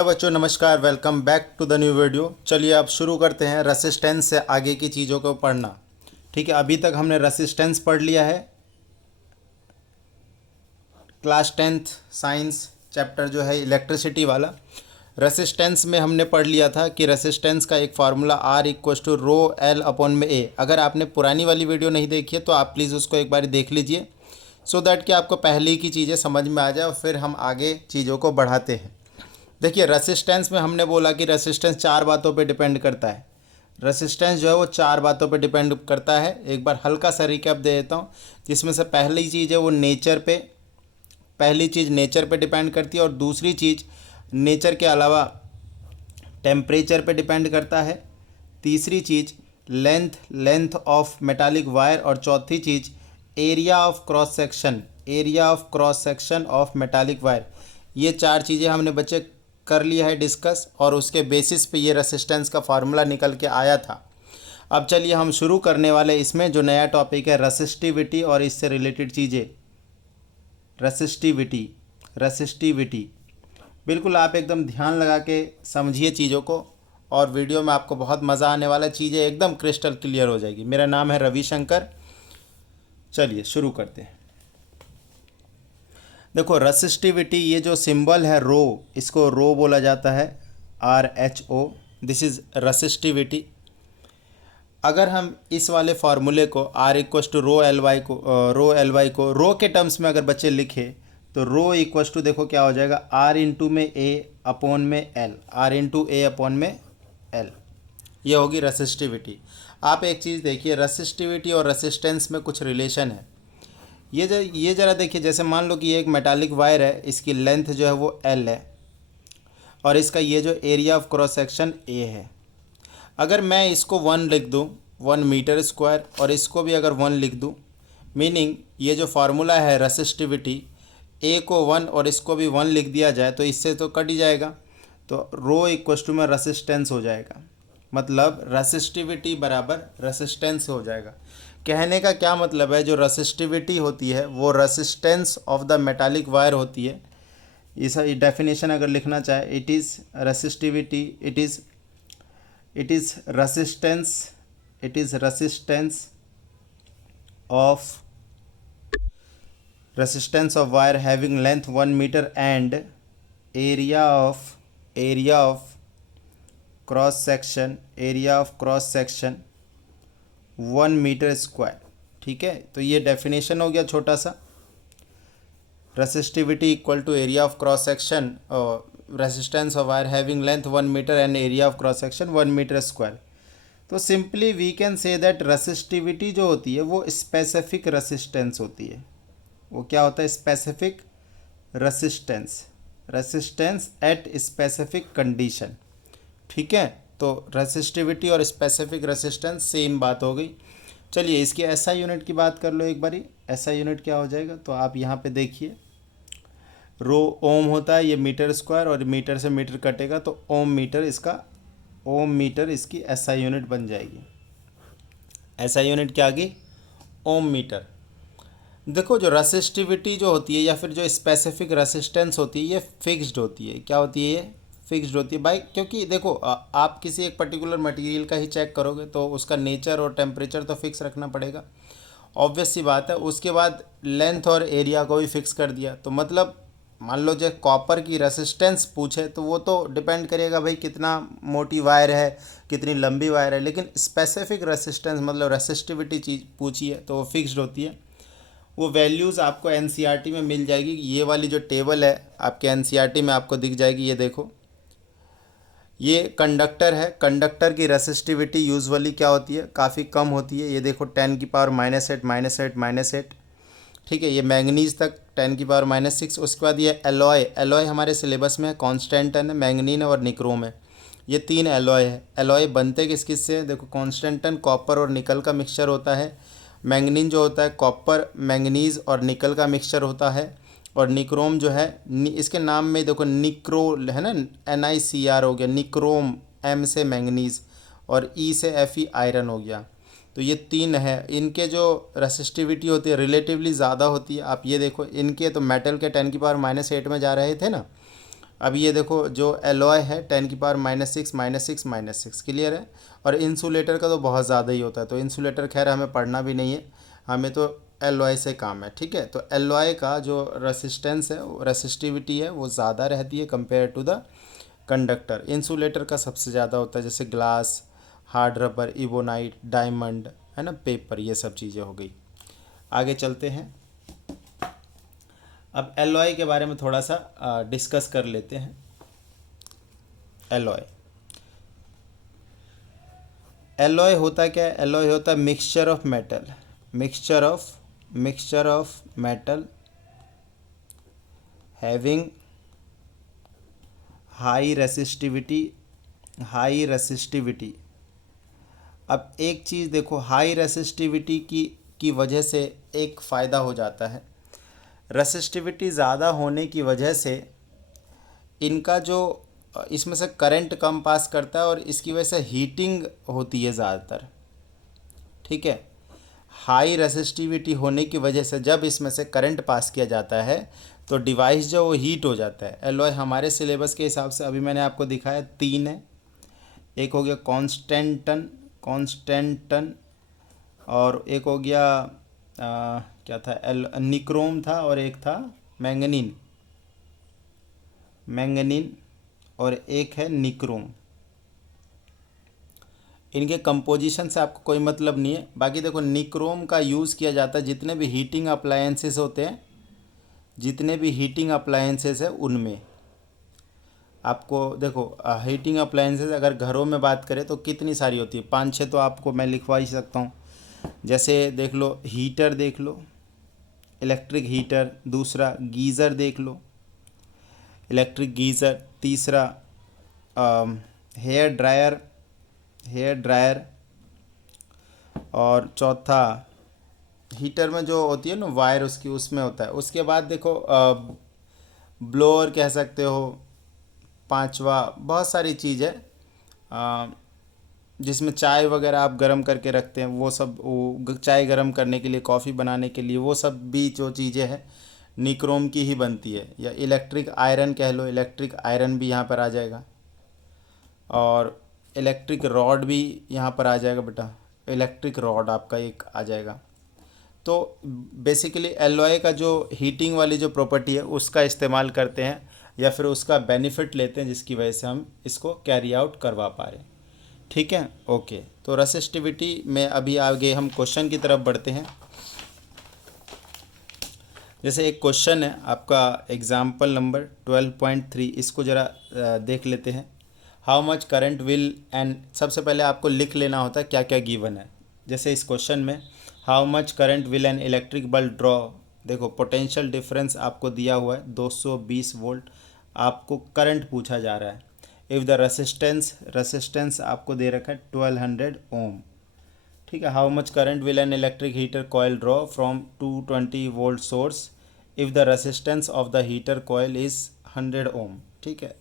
बच्चों नमस्कार, welcome back to the new video. चलिए अब शुरू करते हैं रेसिस्टेंस से आगे की चीज़ों को पढ़ना। ठीक है, अभी तक हमने रेसिस्टेंस पढ़ लिया है। क्लास 10th साइंस चैप्टर जो है इलेक्ट्रिसिटी वाला। रेसिस्टेंस में हमने पढ़ लिया था कि रेसिस्टेंस का एक formula R equals to rho L upon में ए। अगर आपने पुरानी वाली वीडियो नहीं देखी है तो आप प्लीज़ उसको एक बार देख लीजिए, सो दैट कि आपको पहले की चीज़ें समझ में आ जाए और फिर हम आगे चीज़ों को बढ़ाते हैं। देखिए, रेसिस्टेंस में हमने बोला कि रेसिस्टेंस चार बातों पे डिपेंड करता है। रेसिस्टेंस जो है वो चार बातों पे डिपेंड करता है। एक बार हल्का सा रिकैप दे देता हूँ, जिसमें से पहली चीज़ है वो नेचर पे। पहली चीज़ नेचर पे डिपेंड करती है और दूसरी चीज़ नेचर के अलावा टेम्परेचर पे डिपेंड करता है। तीसरी चीज़ लेंथ ऑफ मेटालिक वायर और चौथी चीज़ area of cross section of metallic wire. ये चार चीज़ें हमने बच्चे कर लिया है डिस्कस, और उसके बेसिस पे ये रेसिस्टेंस का फार्मूला निकल के आया था। अब चलिए हम शुरू करने वाले इसमें जो नया टॉपिक है रेसिस्टिविटी और इससे रिलेटेड चीज़ें। रेसिस्टिविटी बिल्कुल आप एकदम ध्यान लगा के समझिए चीज़ों को, और वीडियो में आपको बहुत मज़ा आने वाला, चीज़ें एकदम क्रिस्टल क्लियर हो जाएगी। मेरा नाम है रविशंकर। चलिए शुरू करते हैं। देखो, रेसिस्टिविटी, ये जो सिंबल है रो, इसको रो बोला जाता है, RHO। This is resistivity. अगर हम इस वाले फार्मूले को R equals to rho L वाई को रो के टर्म्स में अगर बच्चे लिखे तो रो इक्वस टू, देखो क्या हो जाएगा, R इंटू में A अपॉन में L, R into A upon में L। ये होगी रेसिस्टिविटी। आप एक चीज़ देखिए, रेसिस्टिविटी और रेसिस्टेंस में कुछ रिलेशन है। ये ज़रा देखिए, जैसे मान लो कि ये एक मेटालिक वायर है, इसकी लेंथ जो है वो L है और इसका ये जो area of cross section A है। अगर मैं इसको 1 लिख दूँ, 1 मीटर स्क्वायर, और इसको भी अगर 1 लिख दूँ, मीनिंग ये जो फार्मूला है रेसिस्टिविटी, A को 1 और इसको भी 1 लिख दिया जाए तो इससे तो कट ही जाएगा, तो रो इक्वस टू में रेसिस्टेंस हो जाएगा। मतलब रेसिस्टिविटी बराबर रेसिस्टेंस हो जाएगा। कहने का क्या मतलब है, जो रेसिस्टिविटी होती है वो resistance of the metallic wire होती है। इस डेफिनेशन अगर लिखना चाहे, it is resistivity, it is resistance of wire having length 1 metre and area of cross section 1 metre square. ठीक है, तो ये डेफिनेशन हो गया छोटा सा। Resistivity equal to area of cross section, resistance of wire having length 1 metre and area of cross section 1 metre square. तो simply we can say that resistivity जो होती है वो स्पेसिफिक रेसिस्टेंस होती है। वो क्या होता है, specific resistance at specific condition. ठीक है, तो रेसिस्टिविटी और स्पेसिफिक रेसिस्टेंस सेम बात हो गई। चलिए इसकी एसआई यूनिट की बात कर लो एक बारी। एसआई यूनिट क्या हो जाएगा, तो आप यहाँ पे देखिए, रो ओम होता है, ये मीटर स्क्वायर, और मीटर से मीटर कटेगा तो ओम मीटर इसकी एसआई यूनिट बन जाएगी। एसआई यूनिट क्या आ गई, ओम मीटर। देखो, जो रेसिस्टिविटी जो होती है या फिर जो स्पेसिफिक रेसिस्टेंस होती है, ये फिक्स्ड होती है। क्या होती है, ये फिक्स्ड होती है भाई, क्योंकि देखो आप किसी एक पर्टिकुलर मटेरियल का ही चेक करोगे तो उसका नेचर और टेम्परेचर तो फिक्स रखना पड़ेगा, ऑब्वियस सी बात है। उसके बाद लेंथ और एरिया को भी फिक्स कर दिया, तो मतलब मान लो जो कॉपर की रेसिस्टेंस पूछे तो वो तो डिपेंड करेगा भाई कितना मोटी वायर है, कितनी लंबी वायर है। लेकिन स्पेसिफिक रेसिस्टेंस मतलब रेसिस्टिविटी चीज़ पूछी है तो वो फिक्स्ड होती है। वो वैल्यूज़ आपको एनसीईआरटी में मिल जाएगी। ये वाली जो टेबल है आपके एनसीईआरटी में आपको दिख जाएगी। ये देखो, ये कंडक्टर है। कंडक्टर की रेसिस्टिविटी यूजुअली क्या होती है, काफ़ी कम होती है। ये देखो 10 की पावर -8। ठीक है, ये मैंगनीज तक 10 की पावर -6। उसके बाद ये एलॉय हमारे सिलेबस में है, कॉन्स्टेंटन है, मैंगनीन है और निक्रोम है। ये 3 एलॉय है। एलॉय बनते किस से, देखो कॉन्स्टेंटन कॉपर और निकल का मिक्सचर होता है। मैंगनीन जो होता है कॉपर, मैंगनीज और निकल का मिक्सचर होता है। और निक्रोम जो है, इसके नाम में देखो निक्रो है ना, NiCr हो गया, निक्रोम, M से मैंगनीज और E से Fe आयरन हो गया। तो ये 3 है। इनके जो रेसिस्टिविटी होती है रिलेटिवली ज़्यादा होती है। आप ये देखो, इनके तो मेटल के 10 की पावर -8 में जा रहे थे ना, अब ये देखो जो एलॉय है 10⁻⁻⁶ -6 क्लियर है। और इंसुलेटर का तो बहुत ज़्यादा ही होता है, तो इंसुलेटर खैर हमें पढ़ना भी नहीं है, हमें तो एलॉय से काम है। ठीक है, तो एलॉय का जो रेसिस्टेंस है, रेसिस्टिविटी है, वो ज़्यादा रहती है compare to the conductor. Insulator का सबसे ज़्यादा होता है, जैसे glass, hard rubber, ebonite, diamond, है ना, पेपर, ये सब चीज़ें हो गई। आगे चलते हैं, अब एलॉय के बारे में थोड़ा सा डिस्कस कर लेते हैं। एलॉय एलॉय होता क्या है? एलॉय होता है mixture of metal, mixture of metal having high resistivity. अब एक चीज़ देखो, हाई रेसिस्टिविटी की वजह से एक फ़ायदा हो जाता है। रेसिस्टिविटी ज़्यादा होने की वजह से इनका जो इसमें से करंट कम पास करता है, और इसकी वजह से हीटिंग होती है ज़्यादातर। ठीक है, हाई रेसिस्टिविटी होने की वजह से जब इसमें से करंट पास किया जाता है तो डिवाइस जो वो हीट हो जाता है। एलॉय हमारे सिलेबस के हिसाब से अभी मैंने आपको दिखाया 3 है। एक हो गया कॉन्स्टेंटन, और एक हो गया क्या था, निक्रोम था, और एक था मैंगनीन, और एक है निक्रोम। इनके कंपोजिशन से आपको कोई मतलब नहीं है। बाकी देखो, निक्रोम का यूज़ किया जाता है जितने भी हीटिंग अप्लायंसेस होते हैं, है उनमें। आपको देखो, हीटिंग अप्लायंसेस अगर घरों में बात करें तो कितनी सारी होती है, 5-6 तो आपको मैं लिखवा ही सकता हूँ। जैसे देख लो, हीटर देख लो, इलेक्ट्रिक हीटर। दूसरा गीज़र देख लो, इलेक्ट्रिक गीज़र। तीसरा हेयर ड्रायर। और चौथा, हीटर में जो होती है ना वायर, उसकी उसमें होता है। उसके बाद देखो ब्लोअर कह सकते हो। पांचवा, बहुत सारी चीज़ है जिसमें चाय वगैरह आप गर्म करके रखते हैं, वो सब, वो चाय गर्म करने के लिए, कॉफ़ी बनाने के लिए, वो सब भी जो चीज़ें हैं निक्रोम की ही बनती है। या इलेक्ट्रिक आयरन कह लो, इलेक्ट्रिक आयरन भी यहाँ पर आ जाएगा। और इलेक्ट्रिक रॉड भी यहाँ पर आ जाएगा बेटा, इलेक्ट्रिक रॉड आपका एक आ जाएगा। तो बेसिकली एलॉय का जो हीटिंग वाली जो प्रॉपर्टी है उसका इस्तेमाल करते हैं, या फिर उसका बेनिफिट लेते हैं, जिसकी वजह से हम इसको कैरी आउट करवा पा रहे हैं। ठीक है, ओके। तो रेसिस्टिविटी में अभी आगे हम क्वेश्चन की तरफ बढ़ते हैं। जैसे एक क्वेश्चन है आपका, एग्जाम्पल नंबर 12.3, इसको ज़रा देख लेते हैं। How much current will and, सबसे पहले आपको लिख लेना होता है क्या क्या गिवन है। जैसे इस क्वेश्चन में how much current will an electric bulb draw, देखो पोटेंशियल डिफरेंस आपको दिया हुआ है 220 वोल्ट, आपको करंट पूछा जा रहा है। इफ़ द रेसिस्टेंस आपको दे रखा है 1200 ओम। ठीक है, how much current will an electric heater coil draw from 220 volt source if the resistance of the heater coil is 100 ओम। ठीक है,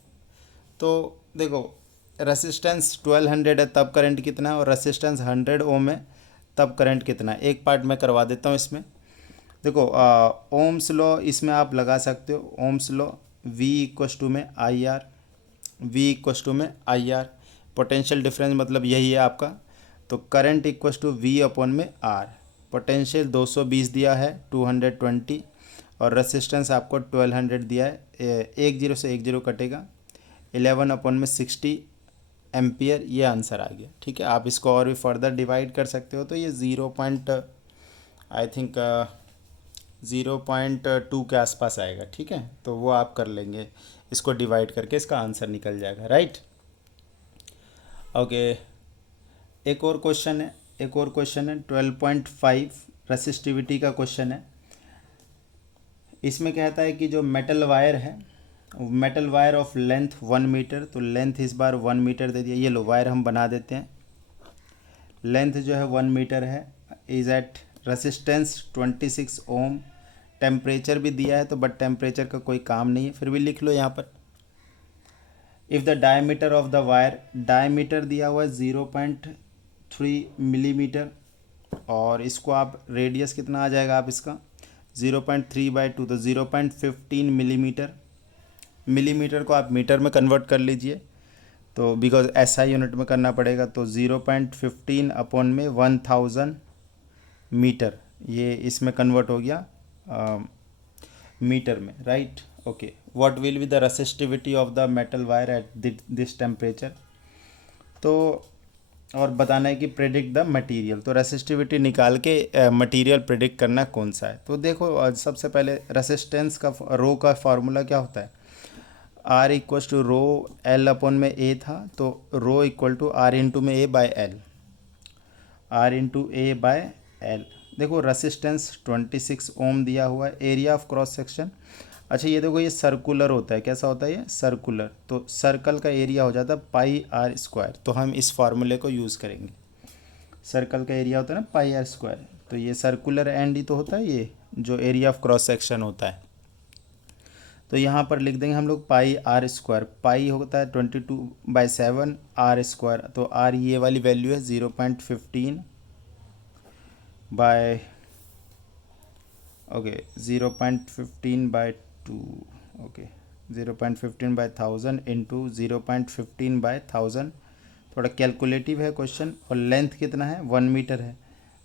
तो देखो रेसिस्टेंस 1200 है तब करंट कितना है, और रेसिस्टेंस 100 ओम है तब करंट कितना है। एक पार्ट मैं करवा देता हूँ इसमें। देखो ओम्स लॉ इसमें आप लगा सकते हो। Ohm's law, V equals to में आई आर, पोटेंशियल डिफरेंस मतलब यही है आपका। तो current equals to V upon में R। पोटेंशियल 220 दिया है, 220, और रेसिस्टेंस आपको 1200 दिया है। एक जीरो से एक जीरो कटेगा, 11 अपॉन में 60 एम्पियर, ये आंसर आ गया। ठीक है, आप इसको और भी फर्दर डिवाइड कर सकते हो, तो ये 0.2 के आसपास आएगा। ठीक है, तो वो आप कर लेंगे, इसको डिवाइड करके इसका आंसर निकल जाएगा। Right, okay. एक और क्वेश्चन है 12.5, रेसिस्टिविटी का क्वेश्चन है। इसमें कहता है कि जो metal wire of length 1 metre, तो लेंथ इस बार 1 मीटर दे दिया। ये लो वायर हम बना देते हैं। लेंथ जो है 1 मीटर है, is at resistance 26 ohm. Temperature भी दिया है, तो बट टेम्परेचर का कोई काम नहीं है, फिर भी लिख लो यहाँ पर। If the diameter of the wire, diameter दिया हुआ है 0.3 मिलीमीटर, और इसको आप रेडियस कितना आ जाएगा आप इसका 0.3/2, तो 0.15 मिलीमीटर। मिलीमीटर को आप मीटर में कन्वर्ट कर लीजिए, तो बिकॉज एसआई यूनिट में करना पड़ेगा, तो 0.15 अपॉन में 1000 मीटर, ये इसमें कन्वर्ट हो गया मीटर में, right. Okay, what will be the resistivity of the metal wire at this temperature. तो और बताना है कि प्रेडिक्ट द मटेरियल, तो रेसिस्टिविटी निकाल के मटेरियल प्रेडिक्ट करना कौन सा है। तो देखो सबसे पहले रेसिस्टेंस का रो का फार्मूला क्या होता है, R equal to rho L upon में ए था, तो rho equal to R into में A by L, R into A by L. देखो रेसिस्टेंस 26 ओम दिया हुआ है, एरिया ऑफ क्रॉस सेक्शन, अच्छा ये देखो ये सर्कुलर होता है, कैसा होता है ये सर्कुलर, तो सर्कल का एरिया हो जाता है पाई आर स्क्वायर, तो हम इस फार्मूले को यूज़ करेंगे। सर्कल का एरिया होता है ना पाई आर स्क्वायर, तो ये सर्कुलर एंड ही तो होता है ये जो एरिया ऑफ क्रॉस सेक्शन होता है, तो यहाँ पर लिख देंगे हम लोग पाई आर स्क्वायर, पाई होता है 22/7 आर स्क्वायर, तो आर ये वाली वैल्यू है 0.15 बाय ओके 0.15/2, ओके 0.15/1000 इंटू 0.15/1000, थोड़ा कैलकुलेटिव है क्वेश्चन, और लेंथ कितना है 1 मीटर है,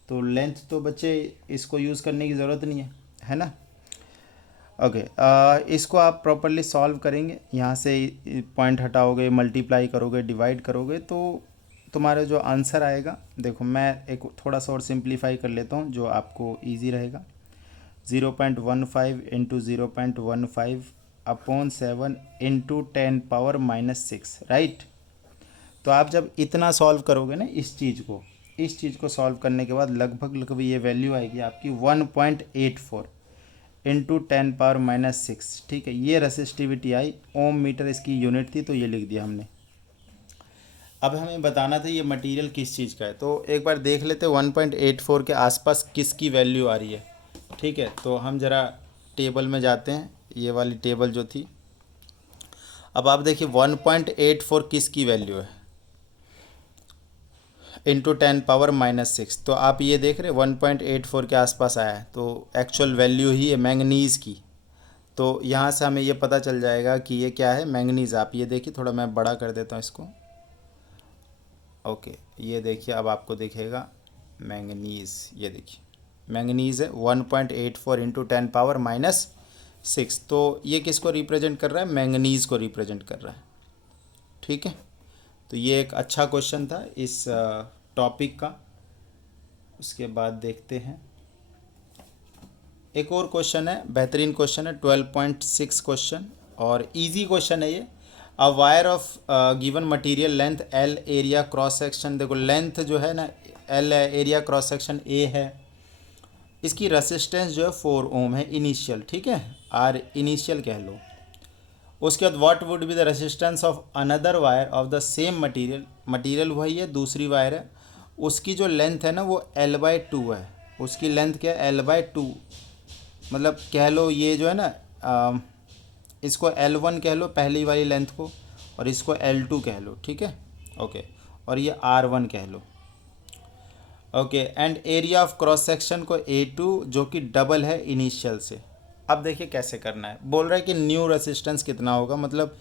तो लेंथ तो बच्चे इसको यूज़ करने की ज़रूरत नहीं है ना। ओके इसको आप प्रॉपरली सॉल्व करेंगे, यहाँ से पॉइंट हटाओगे, मल्टीप्लाई करोगे, डिवाइड करोगे, तो तुम्हारा जो आंसर आएगा, देखो मैं एक थोड़ा सा और सिंप्लीफाई कर लेता हूँ जो आपको इजी रहेगा, 0.15 इंटू 0.15 अपॉन 7 इंटू 10⁻⁻6, राइट। तो आप जब इतना सॉल्व करोगे ना इस चीज़ को सॉल्व करने के बाद लगभग ये वैल्यू आएगी आपकी 1.84 इंटू 10⁻⁻6, ठीक है, ये रेसिस्टिविटी आई, ओम मीटर इसकी यूनिट थी, तो ये लिख दिया हमने। अब हमें बताना था ये मटेरियल किस चीज़ का है, तो एक बार देख लेते 1.84 के आसपास किसकी वैल्यू आ रही है, ठीक है। तो हम ज़रा टेबल में जाते हैं, ये वाली टेबल जो थी, अब आप देखिए 1.84 किसकी वैल्यू है इंटू 10⁻⁻6, तो आप ये देख रहे 1.84 के आसपास आया है, तो एक्चुअल वैल्यू ही है मैंगनीज़ की, तो यहाँ से हमें ये पता चल जाएगा कि ये क्या है, मैंगनीज़। आप ये देखिए, थोड़ा मैं बड़ा कर देता हूँ इसको, ओके ये देखिए अब आपको दिखेगा मैंगनीज़, ये देखिए मैंगनीज़ है 1.84 इंटू 10⁻⁻6, तो ये किसको रिप्रेजेंट कर रहा है, मैंगनीज़ को रिप्रेजेंट कर रहा है, ठीक है। तो ये एक अच्छा क्वेश्चन था इस टॉपिक का। उसके बाद देखते हैं एक और क्वेश्चन है, बेहतरीन क्वेश्चन है, 12.6 क्वेश्चन, और इजी क्वेश्चन है ये। A wire of given material length L, area cross section, देखो लेंथ जो है ना एल है, एरिया क्रॉस सेक्शन ए है, इसकी रेसिस्टेंस जो है 4 ओम है इनिशियल, ठीक है, आर इनिशियल कह लो। उसके बाद what would be the resistance of another wire of the same material, material वही है, दूसरी वायर है, उसकी जो लेंथ है ना वो L/2 है, उसकी लेंथ क्या है L/2, मतलब कह लो ये जो है ना इसको L1 कह लो पहली वाली लेंथ को, और इसको L2 कह लो, ठीक है, ओके, और ये R1 कह लो, okay. And area of cross section को A2 जो कि डबल है इनिशियल से। अब देखिए कैसे करना है, बोल रहा है कि न्यू रेसिस्टेंस कितना होगा, मतलब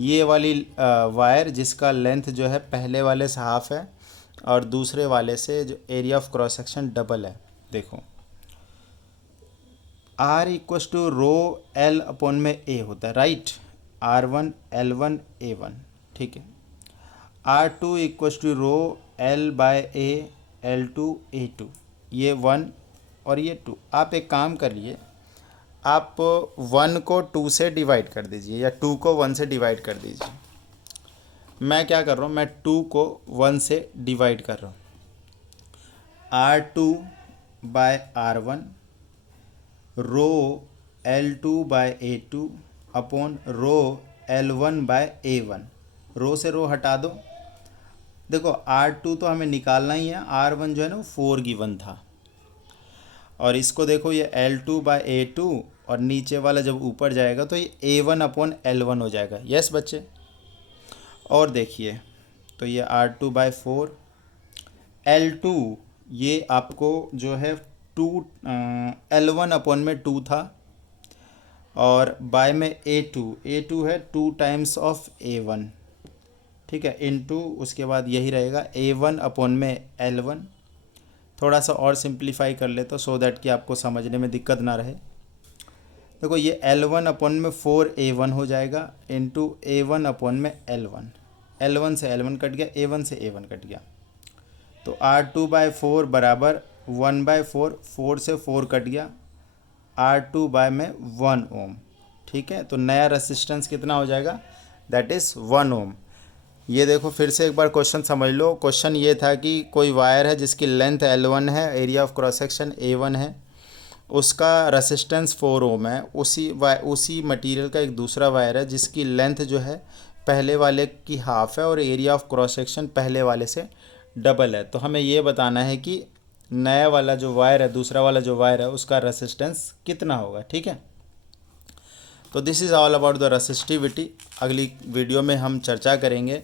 ये वाली वायर जिसका लेंथ जो है पहले वाले से हाफ है और दूसरे वाले से जो area of cross section double है, देखो R equals to rho L upon में ए होता है, राइट, R1 L1 A1, ठीक है। R2 equals to rho L by A L2 A2, ये 1 और ये 2। आप एक काम करिए, आप 1 को 2 से डिवाइड कर दीजिए या 2 को 1 से डिवाइड कर दीजिए। मैं क्या कर रहा हूँ, मैं 2 को 1 से डिवाइड कर रहा हूँ, R2 by R1 rho L2 by A2 upon rho L1 by A1, rho से रो हटा दो, देखो R2 तो हमें निकालना ही है, R1 जो है ना वो 4 गिवन था, और इसको देखो ये L2 बाय A2, और नीचे वाला जब ऊपर जाएगा तो ये A1 अपॉन L1 हो जाएगा, यस बच्चे। और देखिए तो ये R2 बाय 4, L2 ये आपको जो है 2 L1 अपॉन में 2 था, और बाय में A2 है 2 टाइम्स ऑफ A1, ठीक है, इनटू उसके बाद यही रहेगा A1 अपॉन में L1। थोड़ा सा और सिंप्लीफाई कर ले तो सो दैट कि आपको समझने में दिक्कत ना रहे। देखो ये L1 अपॉन में 4A1 हो जाएगा इनटू A1 अपॉन में L1। L1 से L1 कट गया, A1 से A1 कट गया, तो R2/4 बराबर 1/4, 4 से 4 कट गया, R2 बाय में 1 ओम। ठीक है, तो नया रेसिस्टेंस कितना हो जाएगा, दैट इज़ 1 ओम। ये देखो फिर से एक बार क्वेश्चन समझ लो। क्वेश्चन ये था कि कोई वायर है जिसकी लेंथ L1 है, area of cross section A1 है, उसका रेसिस्टेंस 4 ओम है। उसी मटेरियल का एक दूसरा वायर है जिसकी लेंथ जो है पहले वाले की हाफ है और एरिया ऑफ क्रॉस सेक्शन पहले वाले से डबल है। तो हमें ये बताना है कि नया वाला जो वायर है, दूसरा वाला जो वायर है, उसका रेसिस्टेंस कितना होगा। ठीक है, तो this is all about the resistivity. अगली वीडियो में हम चर्चा करेंगे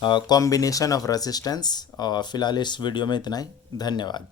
कॉम्बिनेशन ऑफ रेसिस्टेंस। फ़िलहाल इस वीडियो में इतना ही, धन्यवाद।